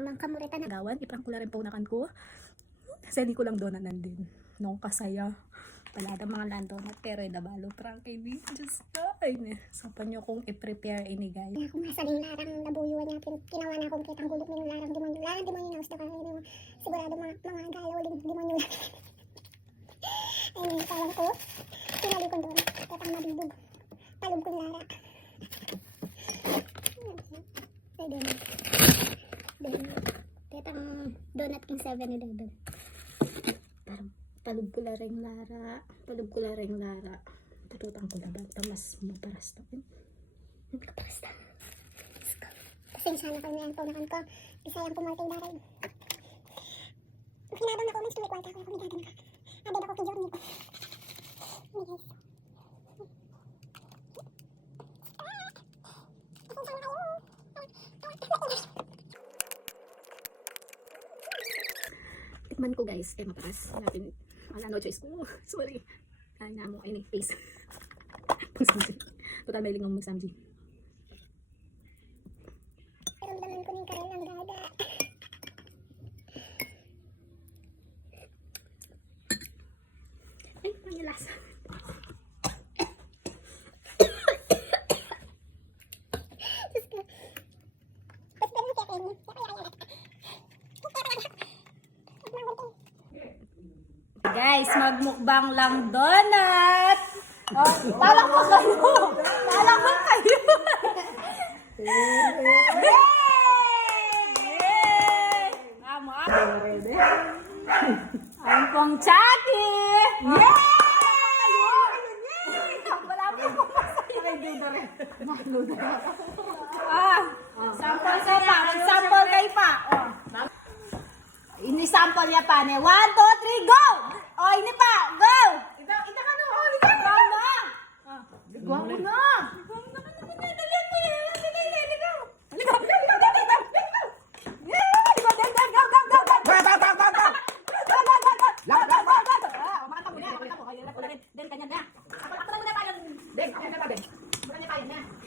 naman kamurita na. Gawan, iprank ko na rin punakan ko. Send ko lang doon na nandin. Nung kasaya. Palada mga landonat pero idabalo prank ini. Just fine. Sapa nyo kung i-prepare ini guys. Kaya kung nasa ning larang nabuyuan niya, kinawa na akong kitang gulot ng larang demonyo. Larang demonyo na gusto ka rin. Sigurado mga galaw uling demonyo lang. Ayun, tawag ko. Sinali ko doon. Katang mabibog. Talog kong lara. Ay, doon. Katang donut king 7 ni doon. Talog ko lareng lara. Talog ko lareng lara. Tututang ko na ba? Mas maparas to. Hindi ka paras na. Pasensya na kami ang punakan ko. Isayang pumaltay daray. Pinadong na comments, tumikwarta ko. Ako nagagana ka. Adib ako kay Johnny ko. Hindi guys. Pasensya na kayo. Tikman ko guys. Maparas. Wala no choice ko. Sorry. Ay na mo. Ay nag-face. Pagsamsi. Total may lingong magsamsi. Pero laman ko ng karel ang gada. Ay, pangilasa. Guys, magmukbang lang donut. Oh, talak mo kayo. Talak mo kayo. Amo. Ang pong Chucky. Wala po po sample kayo pa. Sample kayo pa. Ini sample niya pa. 1, 2, 3, go! Oh, ini pa. Go! Ita ka na. Oh, ita ka na. Ligwang mo na. Ligwang mo na. Dalihan mo eh. Ligaw.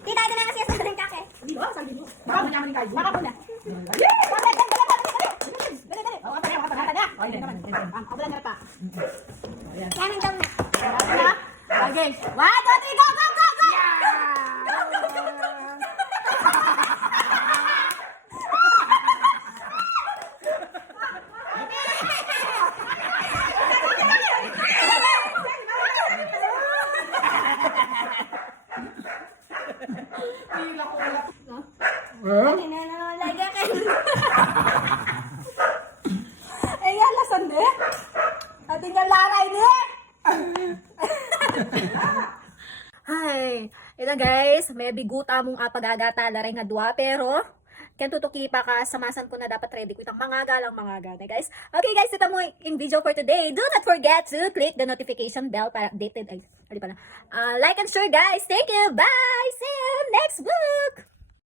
Kita ada na kasi sa drink kake. Di ba? Sabi mo. Baka manyaman kayo. Baka muna. Yan ang daw na. Okay. 1, 2, 3, go, go, go, go! Lagi kayo. Eh, alasan de. Ating nga laray ni. Hi. Ito guys, may biguta mong pagagata laray nga dua pero kan tutuki pa ka samasan ko na dapat ready ko itang mga galang mga gana guys. Okay guys, ito mo in video for today. Do not forget to click the notification bell para updated. Ay, pala. Like and share guys. Thank you. Bye. See you next vlog.